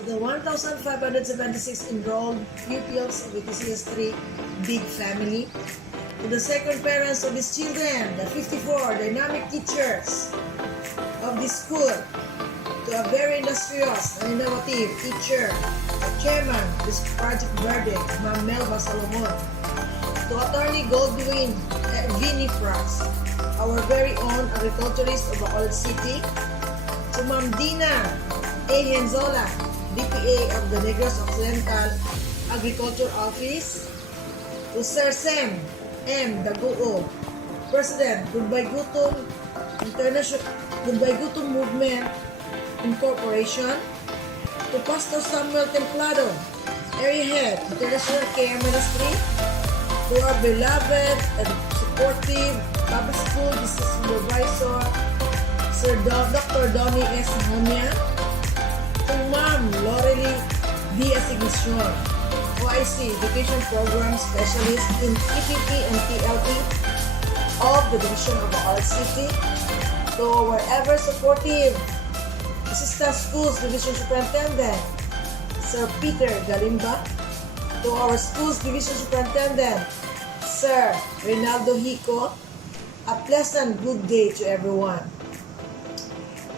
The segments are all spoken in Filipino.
To the 1,576 enrolled pupils of the PCS3 big family, to the second parents of these children, the 54 dynamic teachers of this school, to a very industrious and innovative teacher, the chairman of this project BERDE, Ma'am Melba Salomon, to Attorney Goldwyn Nifras, our very own agriculturist of Bacolod City, to Ma'am Dina A. Henzola, DPA of the Negros Occidental Agriculture Office, to Sir Sem M. Daguo, President, Goodbye Gutom International Goodbye Gutom Movement Incorporation, to Pastor Samuel Templado, Area Head, International Care Ministry, to our beloved and supportive public school district supervisor, Sir Dr. Donnie S. Sajonia, to Ma'am Lorelee D. Asignacion, OIC Education Program Specialist in EPP and TLP of the Division of Bacolod City, to our ever supportive Assistant Schools Division Superintendent, Sir Peter Galimba, to our Schools Division Superintendent, Sir Reynaldo Hico. A pleasant good day to everyone.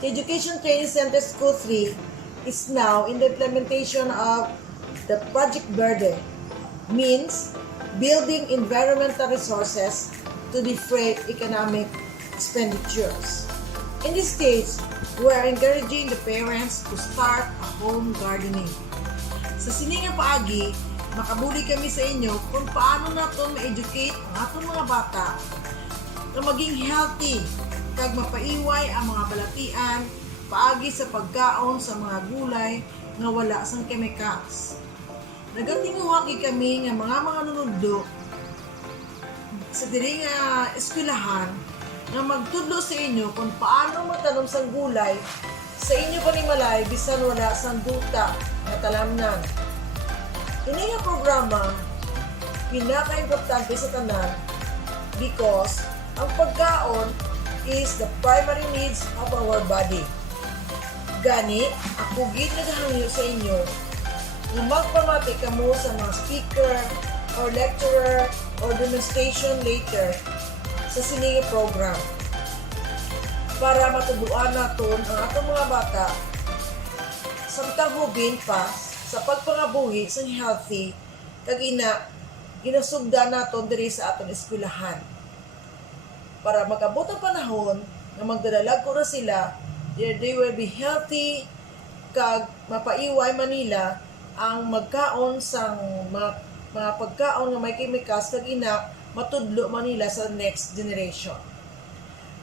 The Education Training Center School 3 is now in the implementation of the Project BERDE, means building environmental resources to defray economic expenditures. In this stage, we are encouraging the parents to start a home gardening. Sa siningang paagi, makabuli kami sa inyo kung paano natin ma-educate ang atong mga bata na maging healthy kag mapaiway ang mga balatian paagi sa pagkaon sa mga gulay nga wala sang chemicals. Nagatinguhagi kami nga mga nunudlo sa diri nga eskwelahan nga magtudlo sa inyo kung paano magtanom sang gulay sa inyo panimalay bisan wala sang duta nga talamnan. Kini nga programa pinaka-importante sa tanan because ang pagkaon is the primary needs of our body. Gani, ako gid naghangyo sa inyo na magpamati kamo sa mga speaker or lecturer or demonstration later sa siningi program para matuduan naton ang atong mga bata samtang hubin pa sa pagpangabuhi sa healthy kag ginasugda naton diri sa atong eskwelahan para magabot ang panahon na magdadalag ko na sila, they will be healthy kag mapaiway Manila ang magkaon sang mga pagkaon nga may chemicals kag matudlo Manila sa next generation.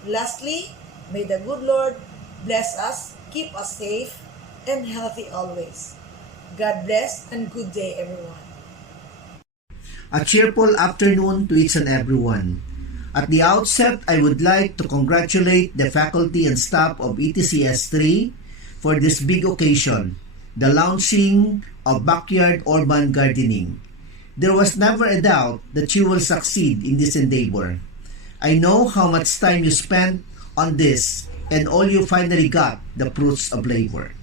Lastly, may the good Lord bless us, keep us safe and healthy always. God bless and good day everyone. A cheerful afternoon to each and everyone. At the outset, I would like to congratulate the faculty and staff of ETCS3 for this big occasion, the launching of backyard urban gardening. There was never a doubt that you will succeed in this endeavor. I know how much time you spent on this and all you finally got the fruits of labor.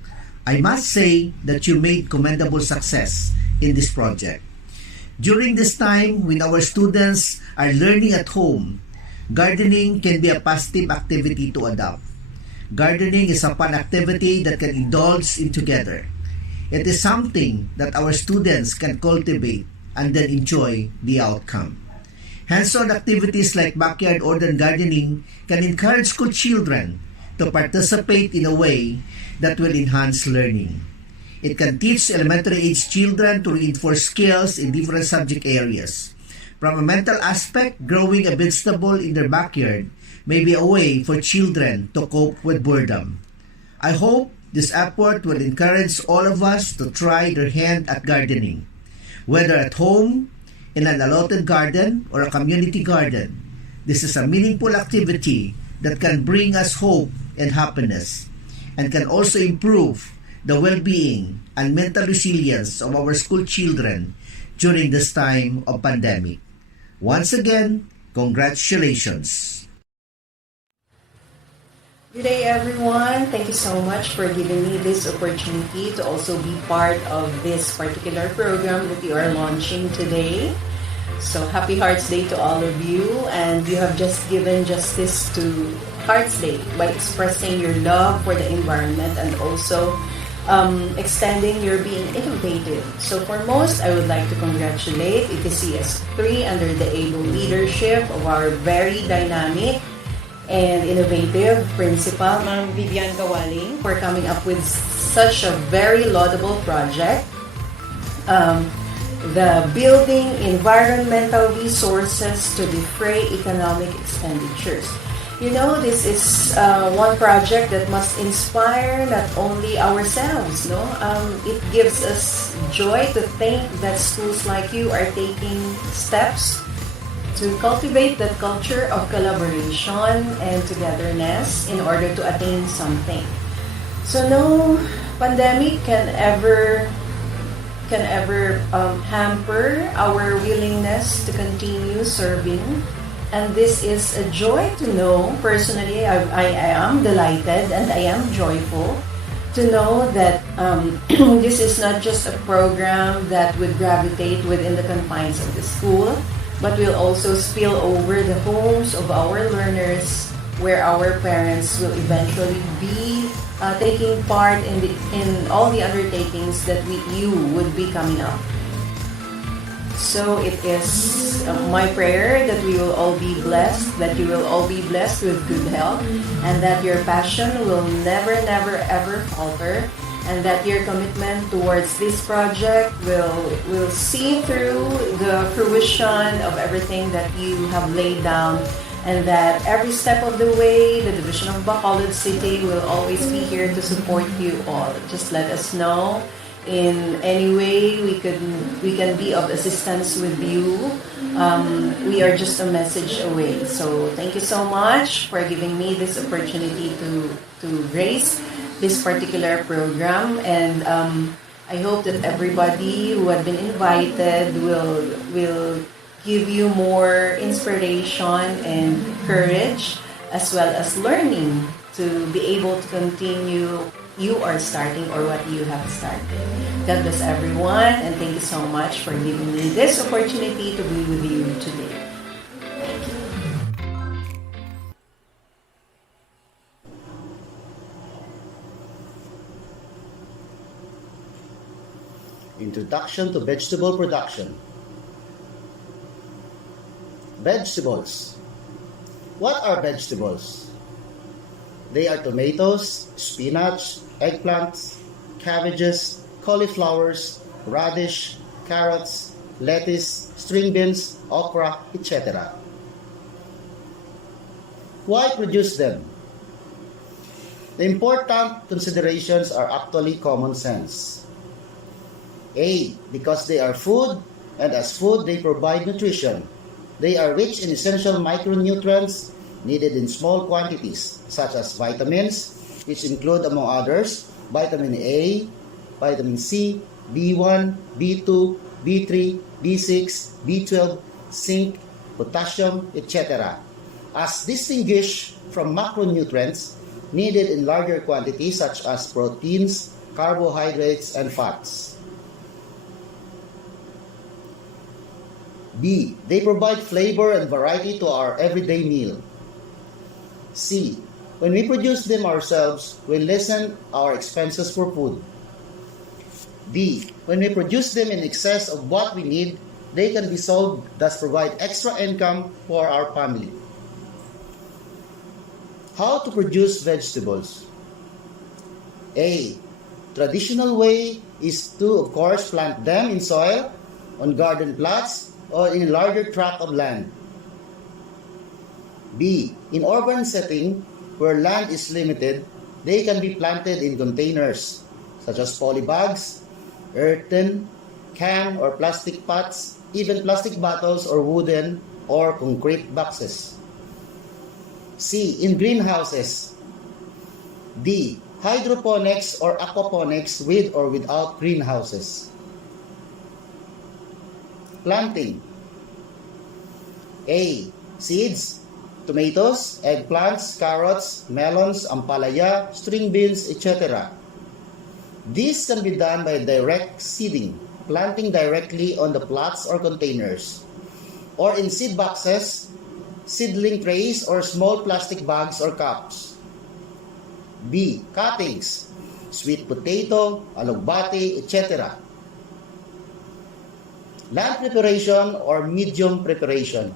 I must say that you made commendable success in this project. During this time when our students are learning at home, gardening can be a positive activity to adopt. Gardening is a fun activity that can indulge in together. It is something that our students can cultivate and then enjoy the outcome. Hands-on activities like backyard urban gardening can encourage school children to participate in a way that will enhance learning. It can teach elementary age children to reinforce skills in different subject areas. From a mental aspect, growing a vegetable in their backyard may be a way for children to cope with boredom. I hope this effort will encourage all of us to try their hand at gardening, whether at home, in an allotted garden, or a community garden. This is a meaningful activity that can bring us hope and happiness, and can also improve the well-being and mental resilience of our school children during this time of pandemic. Once again, congratulations. Good day everyone. Thank you so much for giving me this opportunity to also be part of this particular program that you are launching today. So happy Hearts Day to all of you, and you have just given justice to Hearts Day by expressing your love for the environment and also extending your being innovative. So foremost, I would like to congratulate ETCS3 under the able leadership of our very dynamic and innovative principal, Ma'am Vivian Cawaling, for coming up with such a very laudable project. The building environmental resources to defray economic expenditures. You know, this is one project that must inspire not only ourselves, no? It gives us joy to think that schools like you are taking steps to cultivate that culture of collaboration and togetherness in order to attain something. So no pandemic can ever hamper our willingness to continue serving. And this is a joy to know. Personally, I am delighted and I am joyful to know that this is not just a program that would gravitate within the confines of the school, but will also spill over the homes of our learners, where our parents will eventually be taking part in all the undertakings that you would be coming up. So it is my prayer that we will all be blessed, that you will all be blessed with good health, and that your passion will never ever falter, and that your commitment towards this project will see through the fruition of everything that you have laid down, and that every step of the way, the Division of Bacolod City will always be here to support you all. Just let us know in any way we can be of assistance with you. We are just a message away. So thank you so much for giving me this opportunity to grace this particular program, and I hope that everybody who had been invited will give you more inspiration and courage, as well as learning to be able to continue you are starting or what you have started. God bless everyone, and thank you so much for giving me this opportunity to be with you today. Introduction to vegetable production. Vegetables. What are vegetables? They are tomatoes, spinach, eggplants, cabbages, cauliflowers, radish, carrots, lettuce, string beans, okra, etc. Why produce them? The important considerations are actually common sense. A. Because they are food, and as food they provide nutrition. They are rich in essential micronutrients needed in small quantities, such as vitamins, which include, among others, vitamin A, vitamin C, B1, B2, B3, B6, B12, zinc, potassium, etc., as distinguished from macronutrients needed in larger quantities such as proteins, carbohydrates, and fats. B. They provide flavor and variety to our everyday meal. C. When we produce them ourselves, we lessen our expenses for food. D. When we produce them in excess of what we need, they can be sold, thus provide extra income for our family. How to produce vegetables? A. Traditional way is to, of course, plant them in soil, on garden plots, or in a larger tract of land. B. In urban setting, where land is limited, they can be planted in containers, such as polybags, earthen, can or plastic pots, even plastic bottles or wooden or concrete boxes. C. In greenhouses. D. Hydroponics or aquaponics with or without greenhouses. Planting. A. Seeds, tomatoes, eggplants, carrots, melons, ampalaya, string beans, etc. This can be done by direct seeding, planting directly on the plots or containers, or in seed boxes, seedling trays, or small plastic bags or cups. B. Cuttings, sweet potato, alugbati, etc. Land preparation or medium preparation.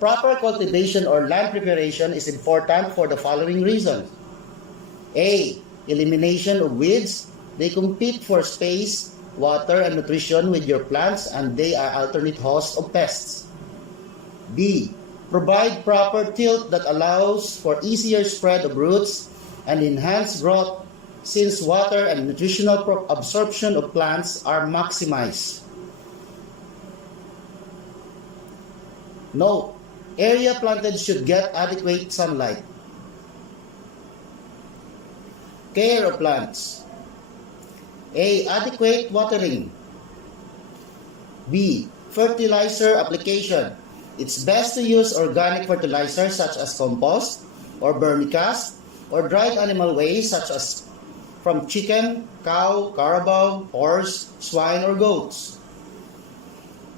Proper cultivation or land preparation is important for the following reasons. A. Elimination of weeds. They compete for space, water, and nutrition with your plants, and they are alternate hosts of pests. B. Provide proper tilt that allows for easier spread of roots and enhanced growth, since water and nutritional absorption of plants are maximized. Note: area planted should get adequate sunlight. Care of plants. A. Adequate watering. B. Fertilizer application. It's best to use organic fertilizers such as compost or vermicast, or dried animal waste such as from chicken, cow, carabao, horse, swine, or goats.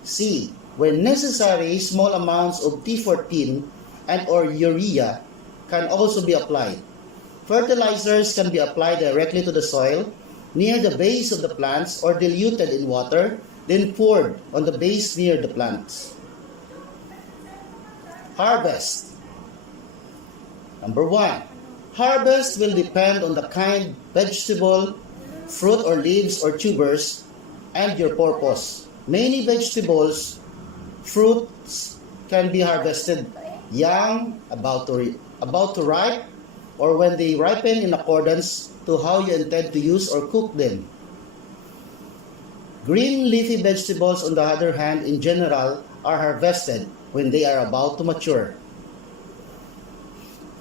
C. When necessary, small amounts of T14 and or urea can also be applied. Fertilizers can be applied directly to the soil near the base of the plants or diluted in water, then poured on the base near the plants. Harvest. Number 1. Harvest will depend on the kind, vegetable, fruit or leaves or tubers, and your purpose. Many vegetables, fruits can be harvested young, about to ripe, or when they ripen in accordance to how you intend to use or cook them. Green leafy vegetables, on the other hand, in general, are harvested when they are about to mature.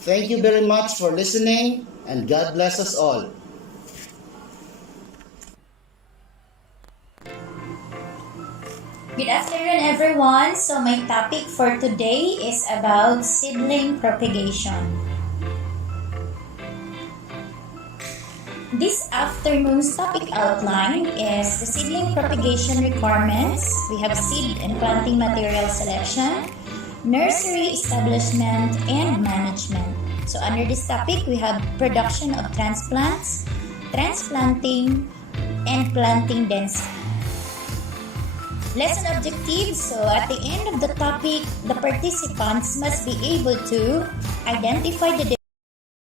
Thank you very much for listening, and God bless us all. Good afternoon, everyone. So my topic for today is about seedling propagation. This afternoon's topic outline is the seedling propagation requirements. We have seed and planting material selection, nursery establishment, and management. So under this topic, we have production of transplants, transplanting, and planting density. Lesson objectives. So at the end of the topic, the participants must be able to identify the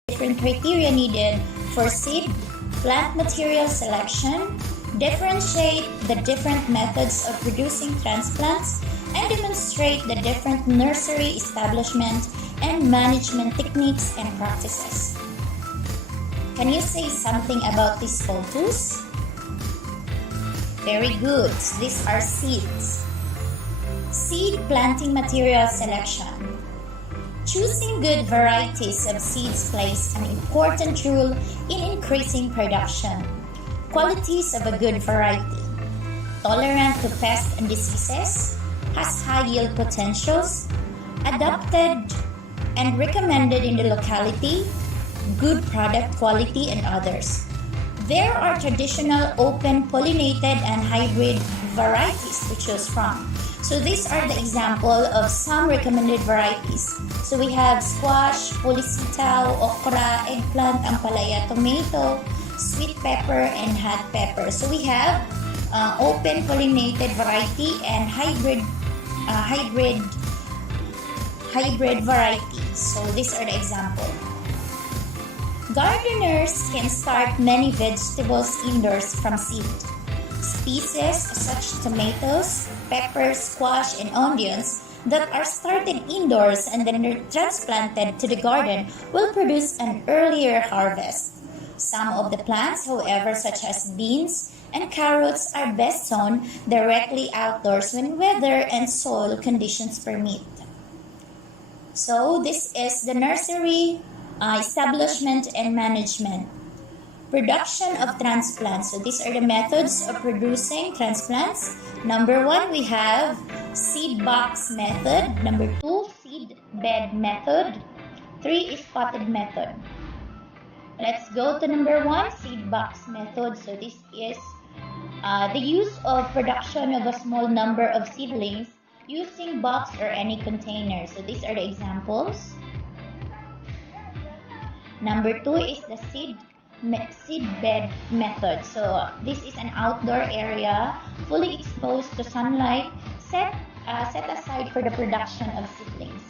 different criteria needed for seed, plant material selection, differentiate the different methods of producing transplants, and demonstrate the different nursery establishment and management techniques and practices. Can you say something about these photos? Very good. These are seeds. Seed planting material selection. Choosing good varieties of seeds plays an important role in increasing production. Qualities of a good variety: tolerant to pests and diseases, has high yield potentials, adopted and recommended in the locality, good product quality, and others. There are traditional, open, pollinated, and hybrid varieties to choose from. So these are the example of some recommended varieties. So we have squash, pulisitaw, okra, eggplant, ampalaya, tomato, sweet pepper, and hot pepper. So we have open, pollinated variety and hybrid varieties. So these are the example. Gardeners can start many vegetables indoors from seed. Species such as tomatoes, peppers, squash, and onions that are started indoors and then transplanted to the garden will produce an earlier harvest. Some of the plants, however, such as beans and carrots, are best sown directly outdoors when weather and soil conditions permit. So this is the nursery establishment and management. Production of transplants. So these are the methods of producing transplants. Number 1, we have seed box method. Number 2, seed bed method. 3 is potted method. Let's go to number 1, seed box method. So this is the use of production of a small number of seedlings using box or any container. So these are the examples. Number 2 is the seed bed method. So this is an outdoor area fully exposed to sunlight set aside for the production of seedlings.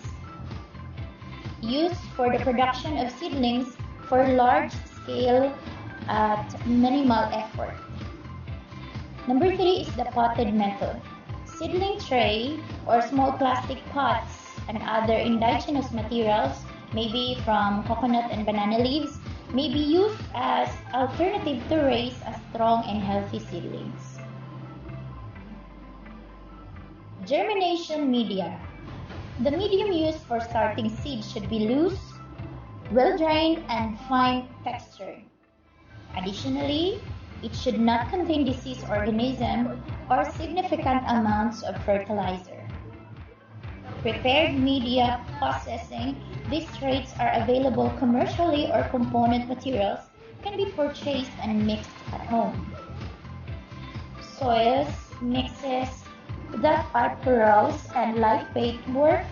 Used for the production of seedlings for large scale at minimal effort. Number 3 is the potted method. Seedling tray or small plastic pots and other indigenous materials, maybe from coconut and banana leaves, may be used as alternative to raise a strong and healthy seedlings. Germination media. The medium used for starting seeds should be loose, well-drained, and fine textured. Additionally, it should not contain disease organism or significant amounts of fertilizer. Prepared media processing. These traits are available commercially or component materials can be purchased and mixed at home. Soils, mixes that are porous and lightweight work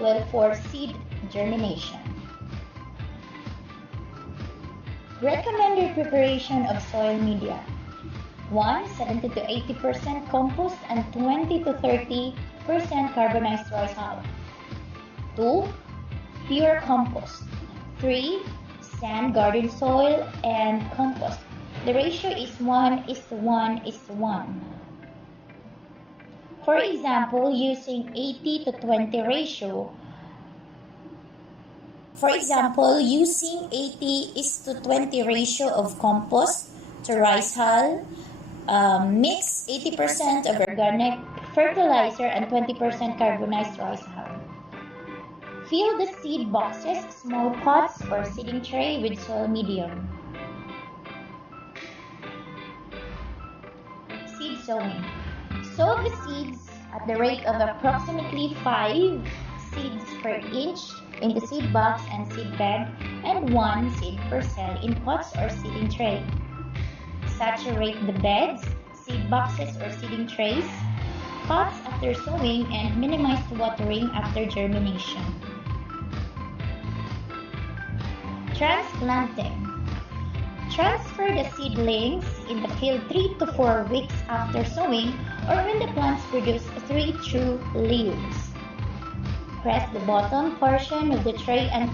well for seed germination. Recommended preparation of soil media. 1. 70 to 80% compost and 20 to 30% carbonized rice hull. 2. Pure compost. 3. Sand garden soil and compost. The ratio is 1:1:1. For example, using 80 to 20 ratio. For example, using 80:20 ratio of compost to rice hull, mix 80% of organic fertilizer and 20% carbonized rice hull. Fill the seed boxes, small pots, or seeding tray with soil medium. Seed sowing. Sow the seeds at the rate of approximately 5 seeds per inch in the seed box and seed bed, and 1 seed per cell in pots or seeding tray. Saturate the beds, seed boxes or seeding trays, pots after sowing, and minimize watering after germination. Transplanting. Transfer the seedlings in the field 3 to 4 weeks after sowing or when the plants produce 3 true leaves. Press the bottom portion of the tray and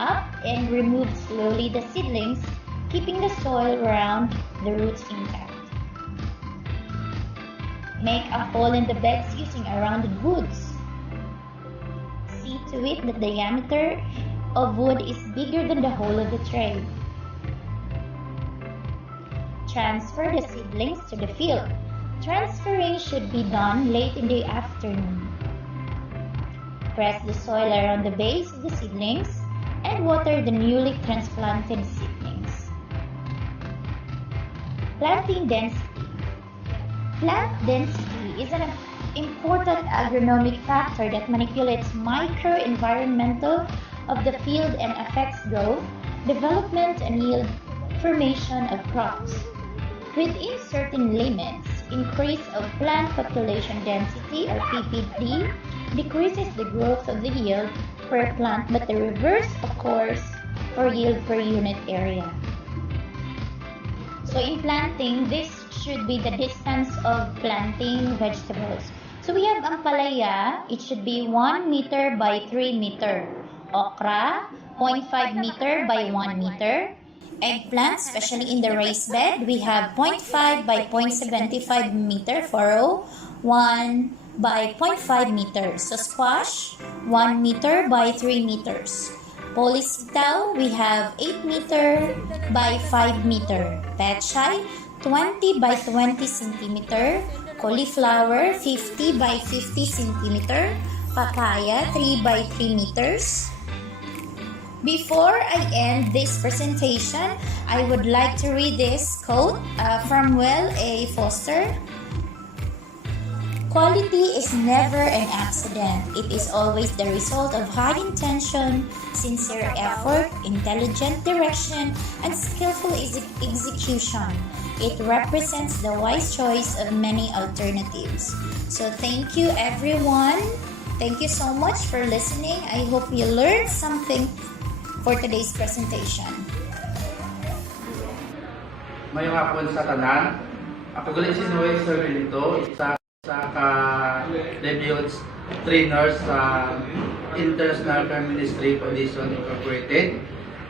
up and remove slowly the seedlings, keeping the soil around the roots intact. Make a hole in the beds using a rounded wood. See to it that the diameter of wood is bigger than the hole of the tray. Transfer the seedlings to the field. Transferring should be done late in the afternoon. Press the soil around the base of the seedlings and water the newly transplanted seedlings. Planting density. Plant density is an important agronomic factor that manipulates microenvironmental of the field and affects growth, development, and yield formation of crops. Within certain limits, increase of plant population density or PPD decreases the growth of the yield per plant, but the reverse occurs for yield per unit area. So in planting, this should be the distance of planting vegetables. So we have ampalaya, it should be 1 meter by 3 meter. Okra, 0.5 meter by 1 meter. Eggplant, especially in the raised bed, we have 0.5 by 0.75 meter furrow, 1 by 0.5 meters. So squash, 1 meter by 3 meters. Polisitaw, we have 8 meter by 5 meter. Pechay, 20 by 20 centimeter. Cauliflower, 50 by 50 centimeter. Papaya, 3 by 3 meters. Before I end this presentation, I would like to read this quote from Will A. Foster. Quality is never an accident. It is always the result of high intention, sincere effort, intelligent direction, and skillful execution. It represents the wise choice of many alternatives. So thank you everyone. Thank you so much for listening. I hope you learned something for today's presentation. Mayong hapon sa tanan. Ako gali si Noel Servilito, isa ka Livelihood trainer sa International Ministry Foundation Incorporated.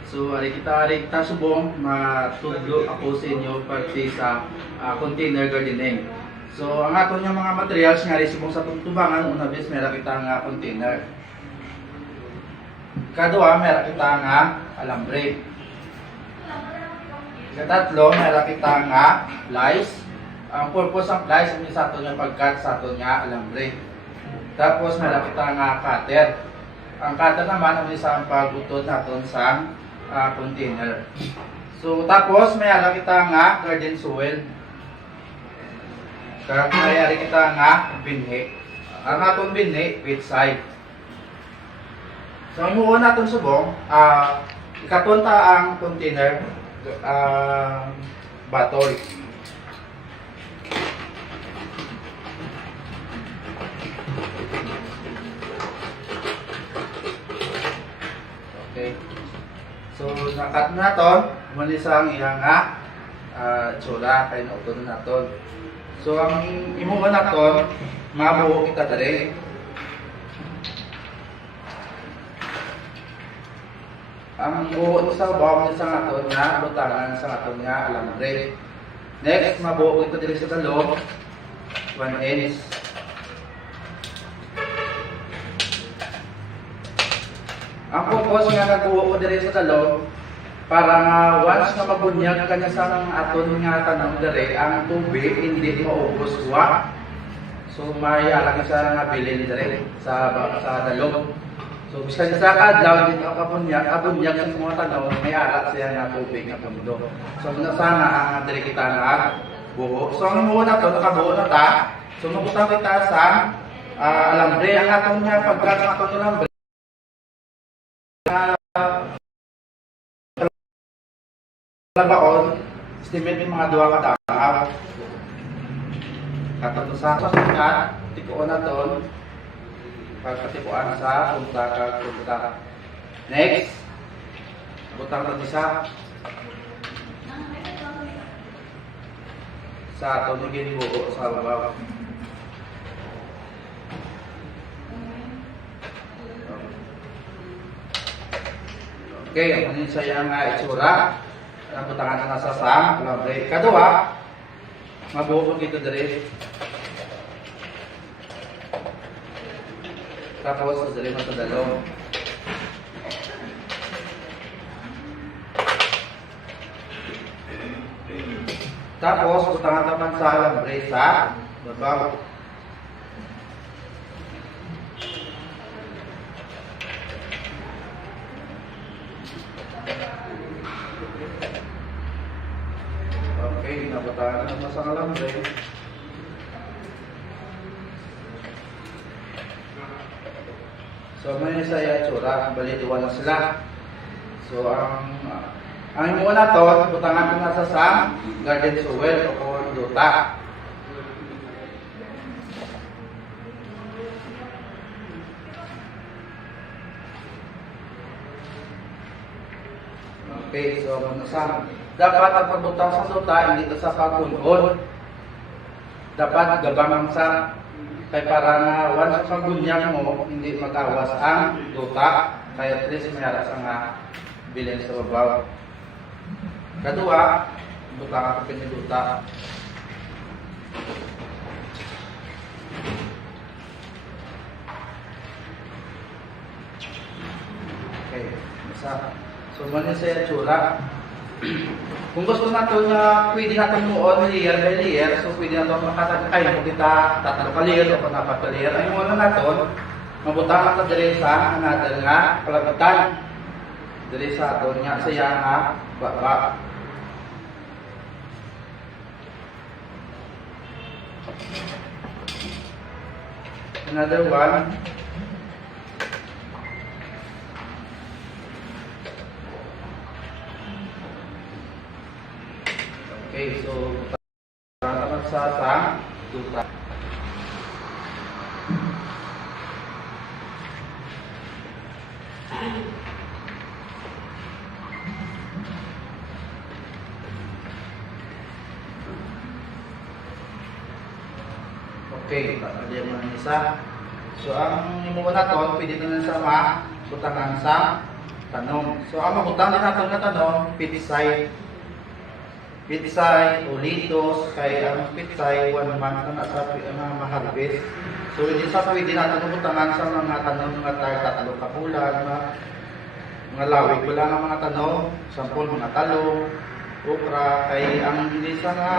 So ari kita subong matudlo ako sa inyo pagti sa container gardening. So ang aton nga mga materials nga subong sa tubangan una bis meron kita nga container. Kadua, meron kita nga alambre. Katatlo, meron kita nga lice. Ang purpose ng lice, ang sa ato nga pagkat sa ato nga alambre. Tapos, meron kita nga cutter. Ang cutter naman, ang isang pagutod natin sa container. So, tapos, meron kita nga garden soil. Mayroon kita nga binhi. Ang atong binhi, pit side. So, ang muna natin subong, ikatunta ang container batol. Okay. So, nakat na ito, manisang iyang tsura, kaya nauton na ito. So, ang imuha na ito, mabuo kita dali. Ang buo sa bawang sa aton nga butangan sa aton nga alambre. Next, mabuo ito diri sa talo 1 inch. Ang purpose nga nagbuo ko diri sa talo para nga once nga mabunyag kanya sa aton nga tanong diri, ang tubig hindi maubos wa. So may alak sa nga bilin diri sa talo. So, bisan sa kadlaw, dito kabunyag sa mga tanaw, may alat siya nga tubig nga pundo. So, sana ang diri kita nga buho. So, ang muna to, nakabuo na ta. So, mabutan kita sa alambre ang atong nga pagkat atong alambre. Labaon, estimate yung mga 2 ka daaw. Katapos sa sukat, tikuan na doon. Pagkatikuan sa punta. Next, butang na isa. Sa ato naging buo sa babaw. Okay, ang saya nga itsura. Ang butangan na nasa sang, labre. Kadua, mabuo ko dito tapos dali matadalo. Tapos butangan naman sa labre sa babaw. Okay, nabutangan naman sa labre. So, may saya tsura, balituan na sila. So, ang imo na to, butangan ko nasa sa garden soil o kung duta. Okay, so dapat ang pagbutang sa duta, hindi ito sa pagpunod. Dapat gabang sa kay para na once pagbunyag mo, hindi magawas ang duta. Kaya at least mayara sa nga bilin sa babaw. Kadua, duta ka piniduta. Okay, so manin sa itsura. Kung gusto natin na pwede natin muon layer by layer, so pwede natin makatagkay kung kita tatalo ka layer o panapat ka layer. Ay muna natin, mabutang natin diri sa another nga palagutan. Diri sa ato niya saya nga baba. Another one. Okay, so naman sa duta. Okay, pagkaliyan mo ng isa. So, ang imuha na ito, pwede na sa butangan sa tanong. So, ang mabutang na natin na tanong, pitsay, ulitos, kaya ang pitsay, 1 month na nasa ma-harvest. So, hindi sa pwede natin mabutangan sa mga tanong, mga tatalo kapulan, mga lawig. Wala nga mga tanong, sampol, mga talong, okra, kaya ang hindi sa nga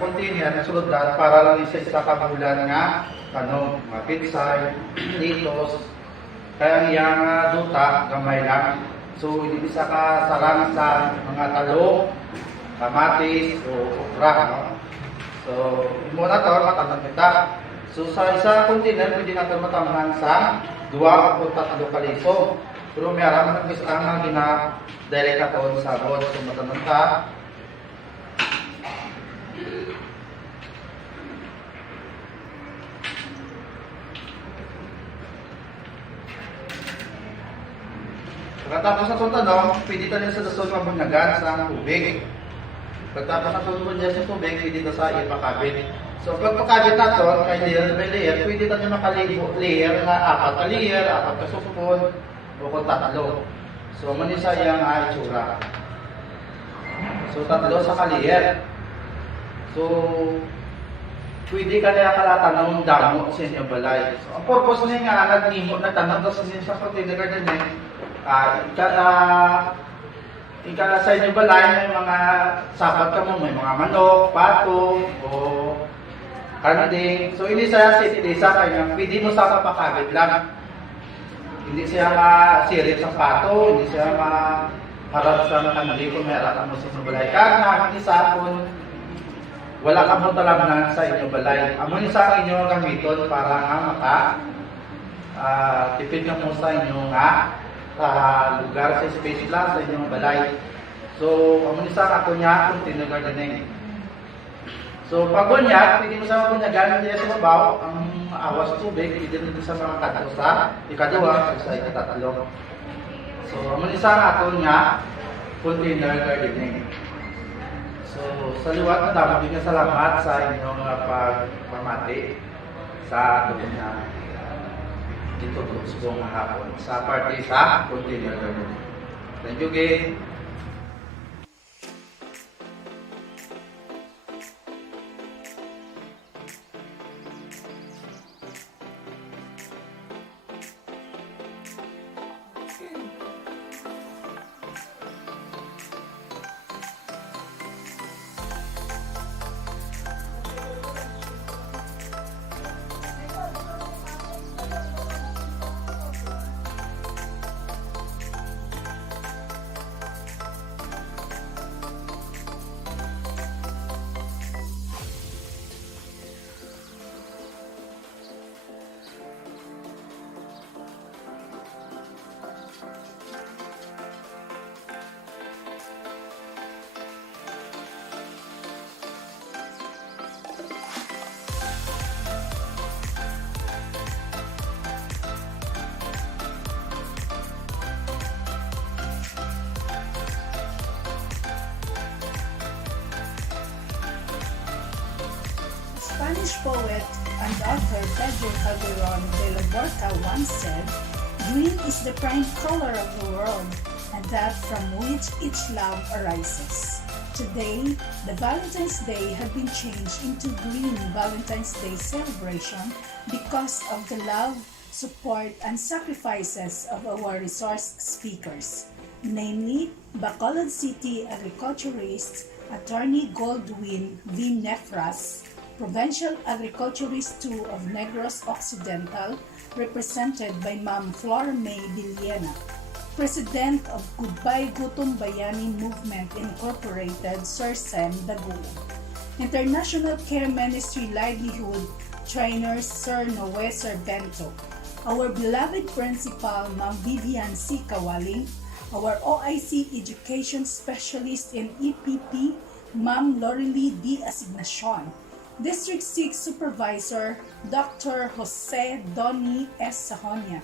continue na sulod para lang isa kabulan nga tanong, mga pitsay, ulitos, kaya ang iyang duta, gamay lang. So, hindi sa kasarang sa mga talong, kamatis, o okra. No? So, muna ito, matanong kita. So, sa isa continent, pwede natin matamhan sa 2 o 3 kaliso. Pero may araman ng gusto ang gina-direct ito sa board. So, matanong ka. Pagkatapos na itong tanong, pwede tayo sa dasol mabunyagan sa tubig. Pagkatapos na itong dyan sa tubig, pwede ito sa ipakabit. So pagpakabit na ito, kay layer by layer, pwede tayo makaligo layer na 4 ka layer, 4 ka supon, o kung 3. So manisa yung itsura. So 3 sa ka-layer. So pwede ka na kalatanong damo sa inyong balay. So ang purpose na nga, nag-nimo na tanong sa sa container garden sa inyong balay, may mga sapat ka mo, may mga manok, pato, o kanding. So, hindi siya safety sa kanya. Pwede mo sa kapakabit lang. Hindi siya ma-sirit sa pato, hindi siya ma-harap sa kanding kung may harap mo sa inyong balay. Kaya nga, ang isa kung wala ka mo talamnan sa inyong balay. Amo ni sa inyo gamiton para nga maka tipid ka mo sa inyong lugar sa space lang sa inyong balay. So, amo ni sa ako niya continuous gardening. So, pag niya, pwede mo sa kunyagan niya sa babaw, ang awas tubig, pwede mo sa mga kato sa ikaduwa, sa ikatatlo. So, amo ni sa ako niya container gardening. So, sa liwat na dami nga salamat sa inyong pagpamati sa doon na dito sa buong hapon sa party sa container gardening. Thank you again. Spanish poet and author Pedro Calderón de la Barca once said, "Green is the prime color of the world, and that from which each love arises." Today, the Valentine's Day had been changed into Green Valentine's Day celebration because of the love, support, and sacrifices of our resource speakers, namely Bacolod City Agriculturist Atty. Goldwyn v. Nifras, Provincial Agriculturist 2 of Negros Occidental, represented by Ma'am Flora Billena, President of Goodbye Gutom Bayani Movement Incorporated, Sir Sem Daguan, International Care Ministry Livelihood Trainers, Sir Noe Sevento, our beloved Principal, Ma'am Vivian C. Cawaling, our OIC Education Specialist in EPP, Ma'am Lorelee D. Asignacion, District 6 Supervisor, Dr. Jose Donnie S. Sajonia,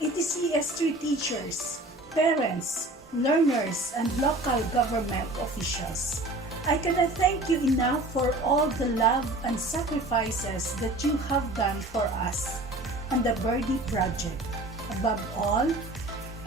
ETCS3 teachers, parents, learners, and local government officials. I cannot thank you enough for all the love and sacrifices that you have done for us and the BERDE project. Above all,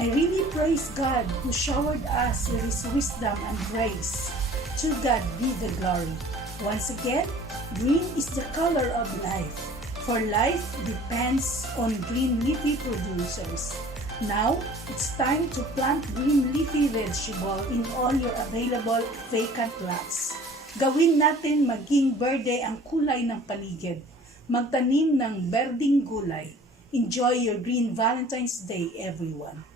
I really praise God who showered us with His wisdom and grace. To God be the glory. Once again, green is the color of life, for life depends on green leafy producers. Now, it's time to plant green leafy vegetable in all your available vacant lots. Gawin natin maging berde ang kulay ng paligid. Magtanim ng berdeng gulay. Enjoy your Green Valentine's Day, everyone.